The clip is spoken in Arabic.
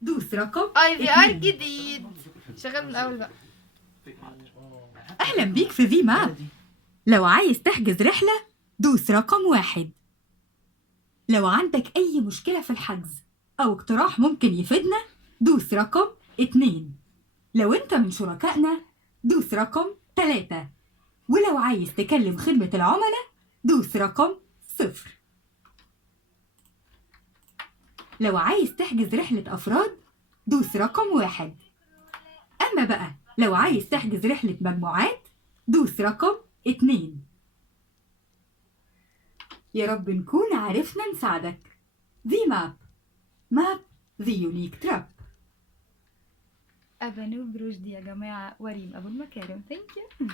دوس رقم اي في ار 2. جديد. شغال من الاول بقى. أهلا بيك في في ماب. لو عايز تحجز رحلة دوس رقم 1. لو عندك أي مشكلة في الحجز أو اقتراح ممكن يفيدنا دوس رقم 2. لو أنت من شركائنا دوس رقم 3. ولو عايز تكلم خدمة العملاء دوس رقم 0. لو عايز تحجز رحلة أفراد دوس رقم 1. أما بقى لو عايز تحجز رحلة مجموعات دوس رقم 2. يا رب نكون عرفنا نساعدك. The Map. Map the unique trip. ابانو برشدي يا جماعه، وريم ابو المكارم. ثانك يو.